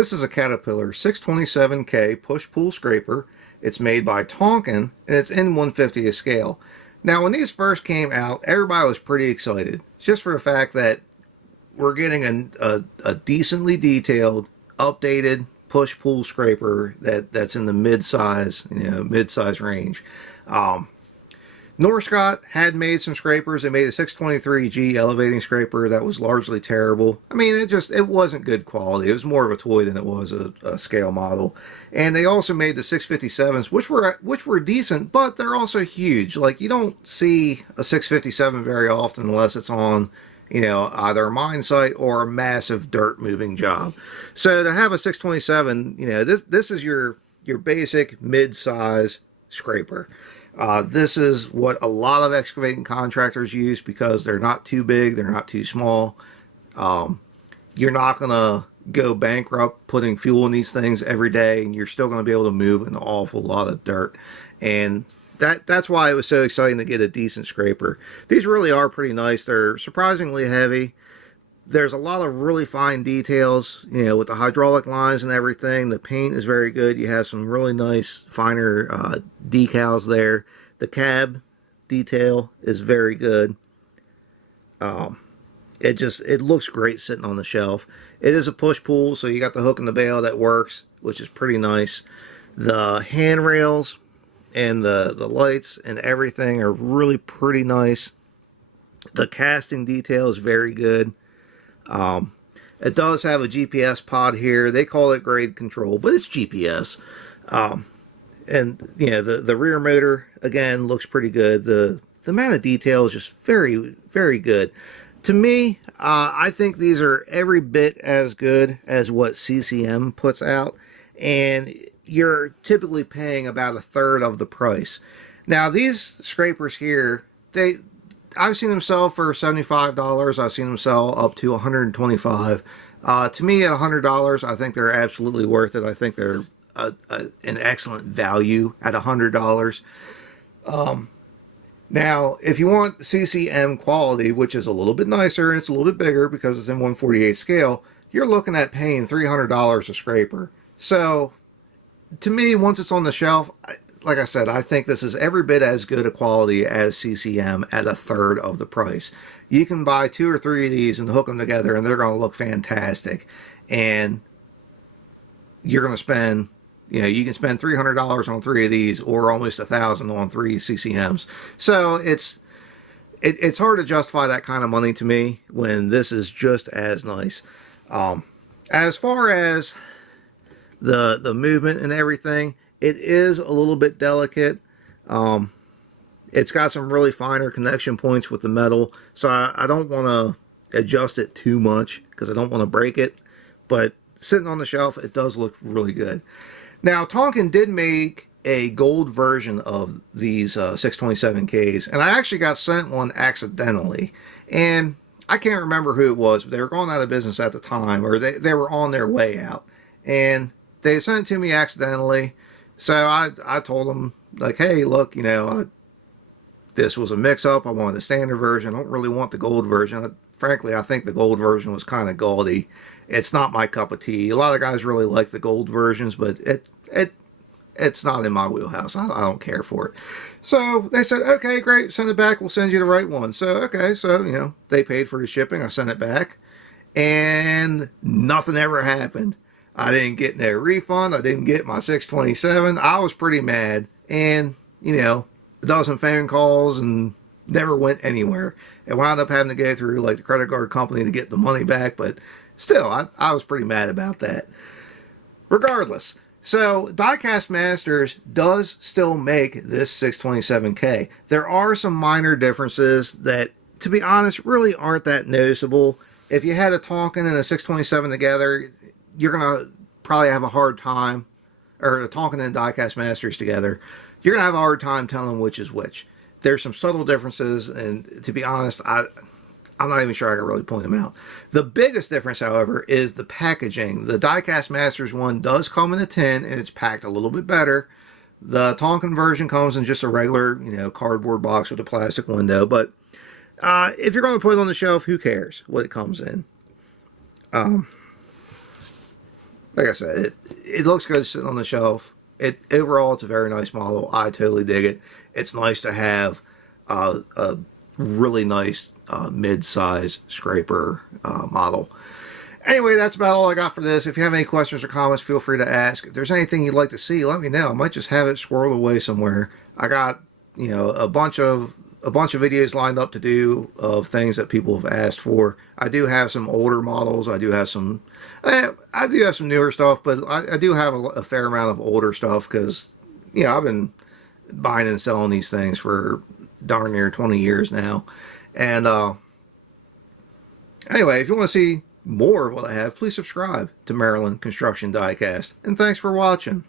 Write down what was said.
This is a Caterpillar 627K push-pull scraper. It's made by Tonkin, and it's in 1/50th scale. Now, when these first came out, everybody was pretty excited, just for the fact that we're getting a decently detailed, updated push-pull scraper that's in the mid-size, mid-size range. Norscot had made some scrapers. They made a 623G elevating scraper that was largely terrible. I mean, it wasn't good quality. It was more of a toy than it was a scale model. And they also made the 657s, which were decent, but they're also huge. Like, you don't see a 657 very often unless it's on, either a mine site or a massive dirt moving job. So to have a 627, this is your basic mid-size scraper. This is what a lot of excavating contractors use because they're not too big, they're not too small. You're not going to go bankrupt putting fuel in these things every day, and you're still going to be able to move an awful lot of dirt. And that's why it was so exciting to get a decent scraper. These really are pretty nice. They're surprisingly heavy. There's a lot of really fine details, with the hydraulic lines and everything. The paint is very good. You have some really nice, finer decals there. The cab detail is very good. It looks great sitting on the shelf. It is a push-pull, so you got the hook and the bail that works, which is pretty nice. The handrails and the lights and everything are really pretty nice. The casting detail is very good. It does have a GPS pod here. They call it grade control, but it's GPS. And the rear motor again looks pretty good. The amount of detail is just very, very good. To me, I think these are every bit as good as what CCM puts out, and you're typically paying about a third of the price. Now, these scrapers here, I've seen them sell for $75. I've seen them sell up to $125. To me, at $100, I think they're absolutely worth it. I think they're an excellent value at $100. Now, if you want CCM quality, which is a little bit nicer and it's a little bit bigger because it's in 1/48 scale, you're looking at paying $300 a scraper. So, to me, once it's on the shelf, like I said, I think this is every bit as good a quality as CCM at a third of the price. You can buy 2 or 3 of these and hook them together and they're going to look fantastic. And you're going to spend, you can spend $300 on 3 of these or almost $1,000 on 3 CCMs. So it's hard to justify that kind of money to me when this is just as nice. As far as the movement and everything, it is a little bit delicate. It's got some really finer connection points with the metal, so I don't want to adjust it too much because I don't want to break it. But sitting on the shelf, it does look really good. Now, Tonkin did make a gold version of these 627Ks, and I actually got sent one accidentally. And I can't remember who it was, but they were going out of business at the time, or they were on their way out. And they sent it to me accidentally. So I told them, like, hey, look, this was a mix-up. I wanted the standard version. I don't really want the gold version. Frankly, I think the gold version was kind of gaudy. It's not my cup of tea. A lot of guys really like the gold versions, but it's not in my wheelhouse. I don't care for it. So they said, okay, great, send it back. We'll send you the right one. So, okay, so, they paid for the shipping. I sent it back, and nothing ever happened. I didn't get no refund. I didn't get my 627. I was pretty mad. And, a dozen phone calls and never went anywhere. It wound up having to go through like the credit card company to get the money back. But still, I was pretty mad about that. Regardless. So, Diecast Masters does still make this 627K. There are some minor differences that, to be honest, really aren't that noticeable. If you had a Tonkin and a 627 together, you're going to probably have a hard time, or Tonkin and Diecast Masters together, you're going to have a hard time telling which is which. There's some subtle differences, and to be honest, I'm not even sure I can really point them out. The biggest difference, however, is the packaging. The Diecast Masters one does come in a tin, and it's packed a little bit better. The Tonkin version comes in just a regular, cardboard box with a plastic window, but if you're going to put it on the shelf, who cares what it comes in? like I said, it looks good sitting on the shelf. Overall, it's a very nice model. I totally dig it. It's nice to have a really nice mid-size scraper model. Anyway, that's about all I got for this. If you have any questions or comments, feel free to ask. If there's anything you'd like to see, let me know. I might just have it squirreled away somewhere. I got, a bunch of videos lined up to do of things that people have asked for. I do have some older models. I do have some newer stuff, but I do have a fair amount of older stuff because, I've been buying and selling these things for darn near 20 years now. And anyway, if you want to see more of what I have, please subscribe to Maryland Construction Diecast. And thanks for watching.